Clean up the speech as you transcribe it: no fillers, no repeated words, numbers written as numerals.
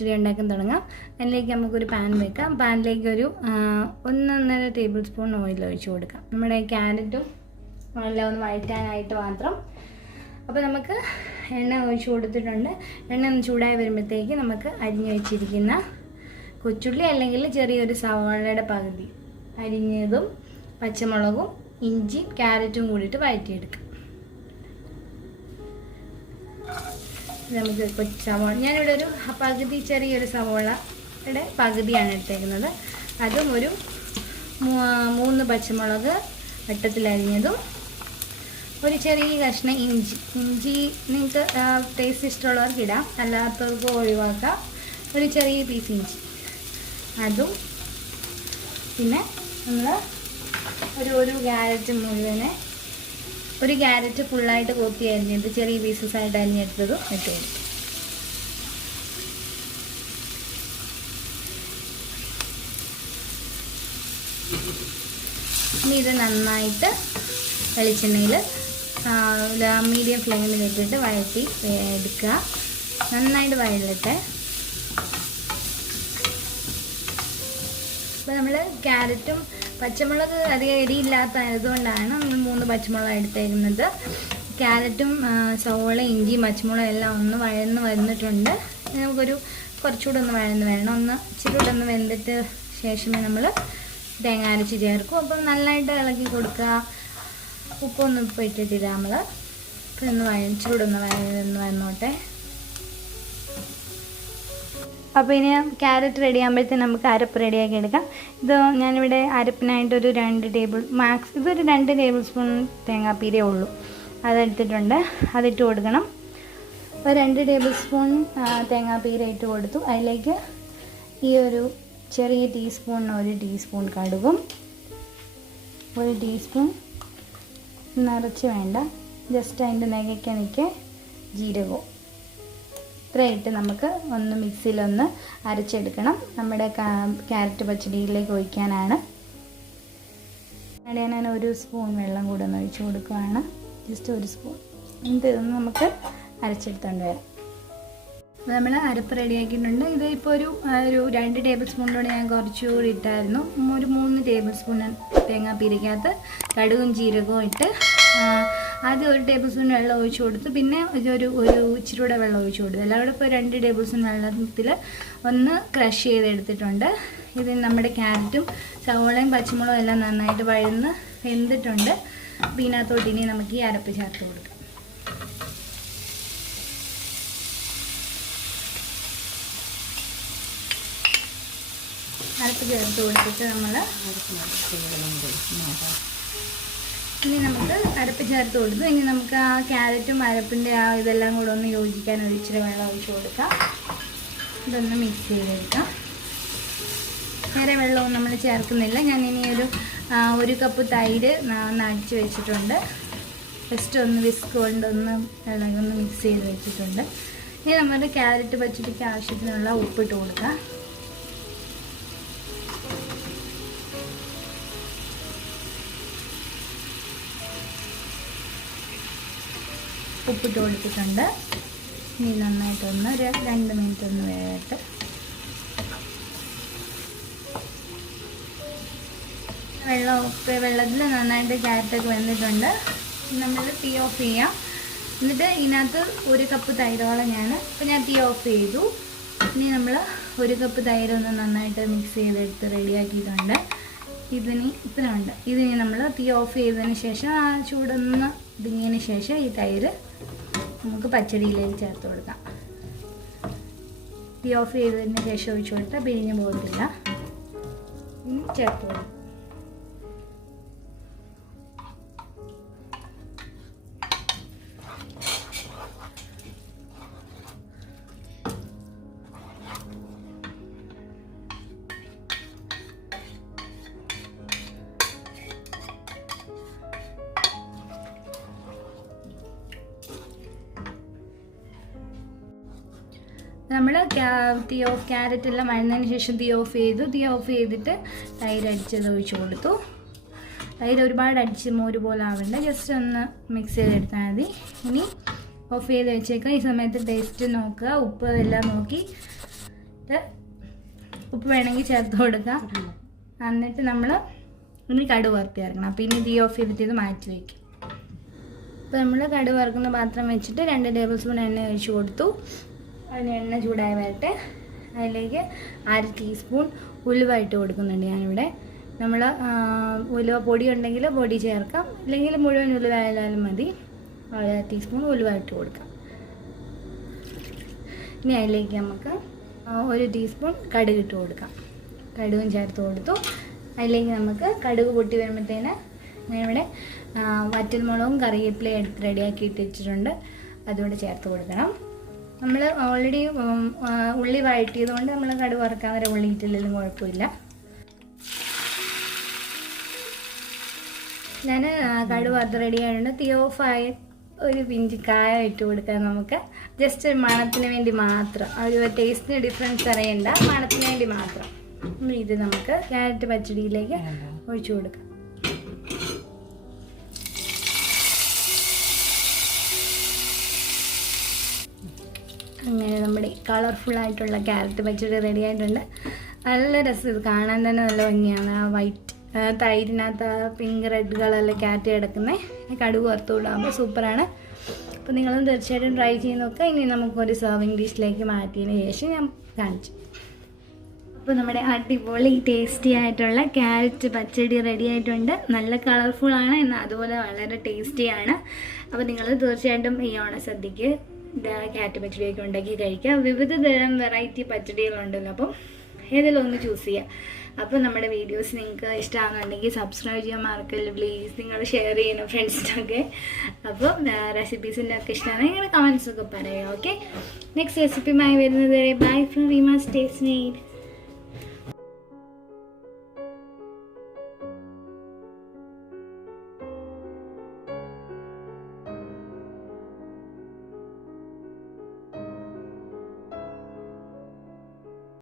പച്ചടി ഉണ്ടാക്കാൻ തുടങ്ങാം. അതിലേക്ക് നമുക്കൊരു പാൻ വെക്കാം. പാനിലേക്ക് ഒരു 1.5 ടേബിൾ സ്പൂൺ ഓയിൽ ഒഴിച്ച് കൊടുക്കാം. നമ്മുടെ ക്യാരറ്റും എല്ലാം ഒന്ന് വഴറ്റാനായിട്ട് മാത്രം. അപ്പോൾ നമുക്ക് എണ്ണ ഒഴിച്ച് കൊടുത്തിട്ടുണ്ട്. എണ്ണ ഒന്ന് ചൂടായി വരുമ്പോഴത്തേക്ക് നമുക്ക് അരിഞ്ഞ് വെച്ചിരിക്കുന്ന കൊച്ചുള്ളി അല്ലെങ്കിൽ ചെറിയൊരു സവാളയുടെ പകുതി അരിഞ്ഞതും പച്ചമുളകും ഇഞ്ചി ക്യാരറ്റും കൂടിയിട്ട് വഴറ്റിയെടുക്കാം. നമുക്ക് സവാള ഞാനിവിടെ ഒരു പകുതി ചെറിയൊരു സവാളയുടെ പകുതിയാണ് എടുത്തേക്കുന്നത്. അതും ഒരു 3 പച്ചമുളക് വട്ടത്തിലരിഞ്ഞതും ഒരു ചെറിയ കഷ്ണം ഇഞ്ചി നിങ്ങൾക്ക് ടേസ്റ്റ് ഇഷ്ടമുള്ളവർക്ക് ഇടാം, അല്ലാത്തവർക്ക് ഒഴിവാക്കാം. ഒരു ചെറിയ പീസ് ഇഞ്ചി അതും പിന്നെ നമ്മൾ ഒരു ക്യാരറ്റ് മുഴുവനെ ഒരു ക്യാരറ്റ് ഫുള്ളായിട്ട് കൊത്തി അരിഞ്ഞത് ചെറിയ പീസസ് ആയിട്ട് അരിഞ്ഞെടുത്തതും ഇട്ട് കൊടുക്കും. ഇനി ഇത് നന്നായിട്ട് വെളിച്ചെണ്ണയിൽ മീഡിയം ഫ്ലെയിമിൽ ഇട്ടിട്ട് വഴറ്റി എടുക്കുക. നന്നായിട്ട് വഴലട്ടെ. അപ്പോൾ നമ്മൾ ക്യാരറ്റും പച്ചമുളക് അധികം എരിയില്ലാത്തതുകൊണ്ടാണ് 3 പച്ചമുളക് എടുത്തേക്കുന്നത്. ക്യാരറ്റും സവോള ഇഞ്ചിയും പച്ചമുളകും എല്ലാം ഒന്ന് വഴന്ന് വന്നിട്ടുണ്ട്. നമുക്കൊരു കുറച്ചുകൂടെ ഒന്ന് വഴന്ന് വരണം. ഇച്ചിരി കൂടെ ഒന്ന് വെന്തിട്ട് ശേഷമേ നമ്മൾ തേങ്ങ അരച്ച് ചേർക്കും. അപ്പം നല്ലതായിട്ട് ഇളക്കി കൊടുക്കുക. ഉപ്പൊന്നും ഇപ്പോൾ ഇട്ടിട്ടില്ല നമ്മൾ. ഒന്ന് ഇച്ചിരി ഒന്ന് വന്നോട്ടെ. അപ്പോൾ ഇനി ക്യാരറ്റ് റെഡി ആകുമ്പോഴത്തേന് നമുക്ക് അരപ്പ് റെഡിയാക്കി എടുക്കാം. ഇത് ഞാനിവിടെ അരപ്പിനായിട്ടൊരു 2 ടേബിൾ സ്പൂൺ തേങ്ങാപ്പീരേ ഉള്ളൂ, അതെടുത്തിട്ടുണ്ട്. അതിട്ട് കൊടുക്കണം. അപ്പോൾ 2 ടേബിൾ സ്പൂൺ തേങ്ങാപ്പീര ഇട്ട് കൊടുത്തു. അതിലേക്ക് ഈ ഒരു ചെറിയ ടീസ്പൂണിന് 1 ടീസ്പൂൺ കടുകും 1 ടീസ്പൂൺ നിറച്ച് വേണ്ട, ജസ്റ്റ് അതിൻ്റെ നെകയ്ക്ക് ജീരകവും ഇത്രയിട്ട് നമുക്ക് ഒന്ന് മിക്സിയിലൊന്ന് അരച്ചെടുക്കണം. നമ്മുടെ ക്യാരറ്റ് പച്ചടിയിലേക്ക് ഒഴിക്കാനാണ്. അവിടെ ഞാൻ 1 സ്പൂൺ വെള്ളം കൂടെ ഒന്ന് ഒഴിച്ച് കൊടുക്കുകയാണ്. Just 1 spoon. ഇതൊന്ന് നമുക്ക് അരച്ചെടുത്തോണ്ട് വരാം. നമ്മൾ അരപ്പ് റെഡിയാക്കിയിട്ടുണ്ട്. ഇത് ഇപ്പോൾ ഒരു 2 ടേബിൾ സ്പൂണിലൂടെ ഞാൻ കുറച്ചുകൂടി ഇട്ടായിരുന്നു. ഒരു 3 ടേബിൾ സ്പൂൺ തേങ്ങാപ്പീരയ്ക്കകത്ത് കടുകും ജീരകവും ഇട്ട് ആദ്യം 1 ടേബിൾ സ്പൂൺ വെള്ളം ഒഴിച്ച് കൊടുത്ത് പിന്നെ ഒരു ഇച്ചിരി കൂടെ വെള്ളം ഒഴിച്ച് കൊടുത്തു. എല്ലാം കൂടെ ഇപ്പോൾ 2 ടേബിൾ സ്പൂൺ വെള്ളത്തിൽ ഒന്ന് ക്രഷ് ചെയ്തെടുത്തിട്ടുണ്ട്. ഇത് നമ്മുടെ ക്യാരറ്റും സവോളയും പച്ചമുളകും എല്ലാം നന്നായിട്ട് വഴന്ന് വെന്തിട്ടുണ്ട്. അപ്പോൾ ഇതിനകത്തോട്ട് ഇനി നമുക്ക് ഈ അരപ്പ് ചേർത്ത് കൊടുക്കാം. അരപ്പ് ചേർത്ത് കൊടുത്തിട്ട് ഇനി നമുക്ക് അരപ്പ് ചേർത്ത് കൊടുത്തു. ഇനി നമുക്ക് ആ ക്യാരറ്റും അരപ്പിൻ്റെ ഇതെല്ലാം കൂടെ ഒന്ന് യോജിക്കാൻ ഒരു ഇച്ചിരി വെള്ളം ഒഴിച്ച് കൊടുക്കാം. ഇതൊന്ന് മിക്സ് ചെയ്തെടുക്കാം. വേറെ വെള്ളവും നമ്മൾ ചേർക്കുന്നില്ല. ഞാൻ ഇനി ഒരു കപ്പ് തൈര് ഒന്ന് അടിച്ച് വെച്ചിട്ടുണ്ട്. ജസ്റ്റ് ഒന്ന് വിസ്ക് കൊണ്ടൊന്ന് ഒന്ന് മിക്സ് ചെയ്ത് വെച്ചിട്ടുണ്ട്. ഇനി നമ്മുടെ ക്യാരറ്റ് പച്ചടിക്ക് ആവശ്യത്തിനുള്ള ഉപ്പിട്ട് കൊടുക്കാം. ഉപ്പിട്ട് കൊടുത്തിട്ടുണ്ട്. ഇനി നന്നായിട്ടൊന്ന് ഒരു 2 മിനിറ്റ് ഒന്ന് വേകട്ടെ. വെള്ളത്തിൽ നന്നായിട്ട് ക്യാരറ്റൊക്കെ വെന്തിട്ടുണ്ട്. നമ്മൾ തീ ഓഫ് ചെയ്യാം. എന്നിട്ട് ഇതിനകത്ത് 1 കപ്പ് തൈരോളം ഇപ്പോൾ ഞാൻ തീ ഓഫ് ചെയ്തു. ഇനി നമ്മൾ 1 കപ്പ് തൈരൊന്ന് നന്നായിട്ട് മിക്സ് ചെയ്തെടുത്ത് റെഡിയാക്കിയിട്ടുണ്ട്. ഇതിനി നമ്മൾ തീ ഓഫ് ചെയ്തതിന് ശേഷം ആ ചൂടൊന്ന് ഇതിങ്ങിയതിന് ശേഷം ഈ തൈര് നമുക്ക് പച്ചടിയിലേക്ക് ചേർത്ത് കൊടുക്കാം. തീ ഓഫ് ചെയ്തതിന് ശേഷം ഒഴിച്ചു കൊടുത്താൽ പിരിഞ്ഞു പോകത്തില്ല. ഇനി ചേർത്ത് കൊടുക്കാം. നമ്മൾ ക്യാരറ്റ് എല്ലാം വഴന്നതിന് ശേഷം തീ ഓഫ് ചെയ്തു. തീ ഓഫ് ചെയ്തിട്ട് തൈര് അടിച്ചത് ഒഴിച്ച് കൊടുത്തു. തൈര് ഒരുപാട് അടിച്ച് മോര് പോലെ ആവണ്ട, ജസ്റ്റ് ഒന്ന് മിക്സ് ചെയ്തെടുത്താൽ മതി. ഇനി ഓഫ് ചെയ്ത് വെച്ചേക്കാം. ഈ സമയത്ത് ടേസ്റ്റ് നോക്കുക, ഉപ്പ് എല്ലാം നോക്കി എന്നിട്ട് ഉപ്പ് വേണമെങ്കിൽ ചേർത്ത് കൊടുക്കാം. എന്നിട്ട് നമ്മൾ ഇനി കടുക് വറുത്ത് ചേർക്കണം. അപ്പോൾ ഇനി തീ ഓഫ് ചെയ്തിട്ട് ഇത് മാറ്റി വയ്ക്കും. അപ്പോൾ നമ്മൾ കടുക് വറുക്കുന്ന പാത്രം വെച്ചിട്ട് 2 ടേബിൾ സ്പൂൺ എണ്ണ ഒഴിച്ച് കൊടുത്തു. അതിന് എണ്ണ ചൂടായി വരട്ടെ. അതിലേക്ക് 1/2 ടീസ്പൂൺ ഉലുവ ഇട്ട് കൊടുക്കുന്നുണ്ട് ഞാനിവിടെ. നമ്മൾ ഉലുവ പൊടി ഉണ്ടെങ്കിൽ പൊടി ചേർക്കാം, അല്ലെങ്കിൽ മുഴുവൻ ഉലുവ ആയാലും മതി. 1/2 ടീസ്പൂൺ ഉലുവ ഇട്ട് കൊടുക്കാം. ഇനി അതിലേക്ക് നമുക്ക് 1 ടീസ്പൂൺ കടുക് ഇട്ട് കൊടുക്കാം. കടുകും ചേർത്ത് കൊടുത്തു. അതിലേക്ക് നമുക്ക് കടുക് പൊട്ടി വരുമ്പോഴത്തേന് ഞാനിവിടെ വറ്റൽമുളകും കറിവേപ്പിലയും എടുത്ത് റെഡിയാക്കി ഇട്ട് വെച്ചിട്ടുണ്ട്. അതുകൊണ്ട് ചേർത്ത് കൊടുക്കണം. നമ്മൾ ഓൾറെഡി ഉള്ളി വഴറ്റിയത് കൊണ്ട് നമ്മൾ കടുക് വറുക്കാൻ വരെ ഉള്ളി ഇട്ടില്ലെങ്കിലും കുഴപ്പമില്ല. ഞാൻ കടുക് വറുത്ത് റെഡി ആയതുകൊണ്ട് തീ ഓഫായി ഒരു പിഞ്ച് കായ ഇട്ട് കൊടുക്കാം. നമുക്ക് ജസ്റ്റ് മണത്തിന് വേണ്ടി മാത്രം, ഒരു ടേസ്റ്റിന് ഡിഫറൻസ് അറിയണ്ട, മണത്തിന് വേണ്ടി മാത്രം. ഇത് നമുക്ക് ക്യാരറ്റ് പച്ചടിയിലേക്ക് ഒഴിച്ചു കൊടുക്കാം. അങ്ങനെ നമ്മുടെ കളർഫുള്ളായിട്ടുള്ള ക്യാരറ്റ് പച്ചടി റെഡി ആയിട്ടുണ്ട്. നല്ല രസം, ഇത് കാണാൻ തന്നെ നല്ല ഭംഗിയാണ്. ആ വൈറ്റ് തൈരിനകത്ത് പിങ്ക് റെഡ് കളറിൽ ക്യാരറ്റ് കിടക്കുന്നത് കടുക് വറുത്തുകൊണ്ടാകുമ്പോൾ സൂപ്പറാണ്. അപ്പോൾ നിങ്ങളും തീർച്ചയായിട്ടും ട്രൈ ചെയ്ത് നോക്കുക. ഇനി നമുക്കൊരു സെർവിങ് ഡിഷിലേക്ക് മാറ്റിയതിന് ശേഷം ഞാൻ കാണിച്ചു. അപ്പോൾ നമ്മുടെ അടിപൊളി ടേസ്റ്റി ആയിട്ടുള്ള ക്യാരറ്റ് പച്ചടി റെഡി ആയിട്ടുണ്ട്. നല്ല കളർഫുള്ളാണ്, എന്നാൽ അതുപോലെ വളരെ ടേസ്റ്റിയാണ്. അപ്പോൾ നിങ്ങൾ തീർച്ചയായിട്ടും ഈ ഓണസദ്യക്ക് ക്യാരറ്റ് പച്ചടിയൊക്കെ ഉണ്ടാക്കി കഴിക്കുക. വിവിധ തരം വെറൈറ്റി പച്ചടികളുണ്ടല്ലോ, അപ്പം ഏതെങ്കിലും ഒന്ന് ചൂസ് ചെയ്യുക. അപ്പോൾ നമ്മുടെ വീഡിയോസ് നിങ്ങൾക്ക് ഇഷ്ടമാകുന്നുണ്ടെങ്കിൽ സബ്സ്ക്രൈബ് ചെയ്യാൻ മറക്കല്ല പ്ലീസ്. നിങ്ങൾ ഷെയർ ചെയ്യണം ഫ്രണ്ട്സിനൊക്കെ. അപ്പോൾ റെസിപ്പീസിൻ്റെ ഒക്കെ ഇഷ്ടമാണെങ്കിൽ നിങ്ങൾ കമൻസൊക്കെ പറയുക. ഓക്കെ, നെക്സ്റ്റ് റെസിപ്പിയുമായി വരുന്നത് വരെ ബൈ ഫ്രം റീമാസ് ടേസ്റ്റ്മേഡ്.